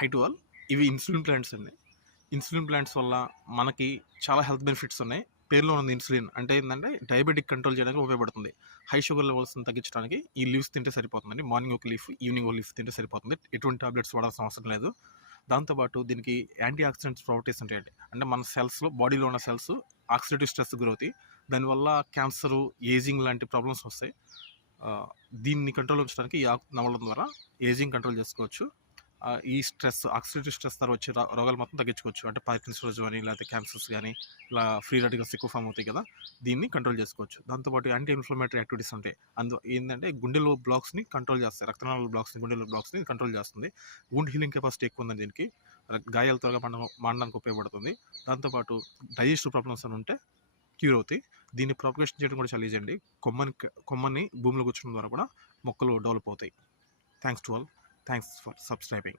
High to all. ఇవి insulin plants అండి. Insulin plants వల్ల మనకి చాలా హెల్త్ బెనిఫిట్స్ ఉన్నాయి. పేరులో ఉంది ఇన్సులిన్ అంటే ఏంటంటే డయాబెటిక్ కంట్రోల్ చేయడానికి ఉపయోగపడుతుంది. హై షుగర్ లెవెల్స్ని తగ్గించడానికి ఈ లీవ్స్ తింటే సరిపోతుందండి. మార్నింగ్ ఒక లీఫ్, ఈవినింగ్ ఒక లీఫ్ తింటే సరిపోతుంది. ఎటువంటి టాబ్లెట్స్ వాడాల్సిన అవసరం లేదు. దాంతోపాటు దీనికి యాంటీ ఆక్సిడెంట్స్ ప్రాపర్టీస్ ఉంటాయండి. అంటే మన సెల్స్లో, బాడీలో ఉన్న సెల్స్ ఆక్సిడేటివ్ స్ట్రెస్ గురవుతాయి. దానివల్ల క్యాన్సరు, ఏజింగ్ లాంటి ప్రాబ్లమ్స్ వస్తాయి. దీన్ని కంట్రోల్ ఉంచడానికి ఈ ఆకు నమలడం ద్వారా ఏజింగ్ కంట్రోల్ చేసుకోవచ్చు. ఈ స్ట్రెస్, ఆక్సిడేటివ్ స్ట్రెస్ ద్వారా వచ్చే రోగాలు మొత్తం తగ్గించుకోవచ్చు. అంటే పార్కిన్సన్స్ కానీ, లేకపోతే క్యాన్సర్స్ కానీ, ఇలా ఫ్రీ రాడికల్స్ ఎక్కువ ఫామ్ అవుతాయి కదా, దీన్ని కంట్రోల్ చేసుకోవచ్చు. దాంతోపాటు యాంటీ ఇన్ఫ్లమేటరీ యాక్టివిటీస్ ఉంటాయి. ఏంటంటే గుండెలో బ్లాక్స్ని కంట్రోల్ చేస్తాయి. రక్తనాళాల బ్లాక్స్ని, గుండెలో బ్లాక్స్ని కంట్రోల్ చేస్తుంది. వూండ్ హీలింగ్ కెపాసిటీ ఎక్కువ ఉందండి దీనికి. గాయాలు త్వరగా మాడడానికి ఉపయోగపడుతుంది. దాంతోపాటు డైజెస్టివ్ ప్రాబ్లమ్స్ అని ఉంటే క్యూర్ అవుతాయి. దీన్ని ప్రాపగేషన్ చేయడం కూడా చాలా ఈజీ అండి. కొమ్మని భూమిలో కూర్చోవడం ద్వారా కూడా మొక్కలు డెవలప్ అవుతాయి. Thanks to all. Thanks for subscribing.